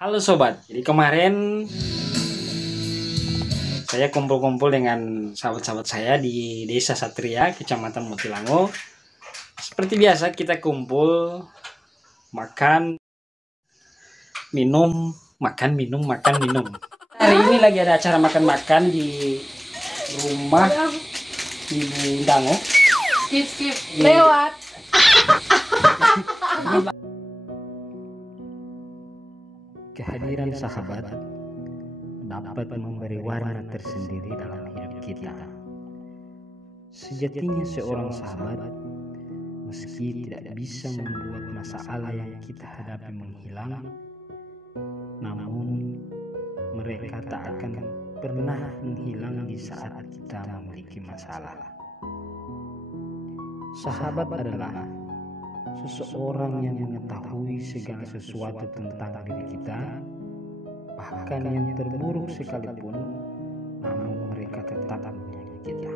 Halo sobat, jadi kemarin saya kumpul-kumpul dengan sahabat-sahabat saya di Desa Satria, Kecamatan Motilango. Seperti biasa kita kumpul, makan, minum, makan, minum, makan, minum. Hari ini lagi ada acara makan-makan di rumah Ibu Dango. Skip lewat. Kehadiran sahabat dapat memberi warna tersendiri dalam hidup kita. Sejatinya seorang sahabat, meski tidak bisa membuat masalah yang kita hadapi menghilang, namun mereka tak akan pernah menghilang di saat kita memiliki masalah. Sahabat adalah seseorang yang mengetahui segala sesuatu tentang diri kita, bahkan yang terburuk sekalipun, namun mereka tetap menyayangi kita.